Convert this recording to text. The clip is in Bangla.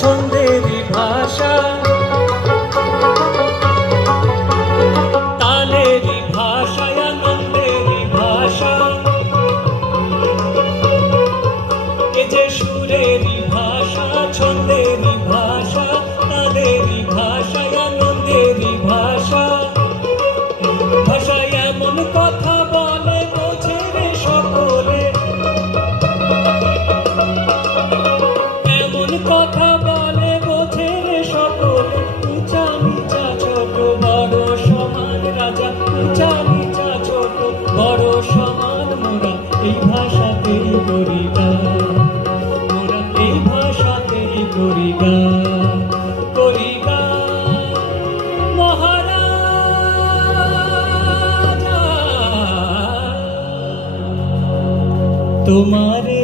ছন্দেরই ভাষা, তালেরই ভাষায় আনন্দেরই ভাষা, এ যে সুরেরই ভাষা, ছন্দেরই ভাষা, তালেরই ভাষায় আনন্দেরই ভাষা। ভাষায় এমন কথা বলে বোঝে রে সকলে, এমন কথা বলে বোঝে রে সকলে। উঁচা নিচা ছোট বড় সমান রাজা, উঁচা নিচা ছোট বড় সমান মোরা এই ভাষাতেই করি গান, মোরা এই ভাষাতেই করি গান, করি গান মহারাজা। তোমারে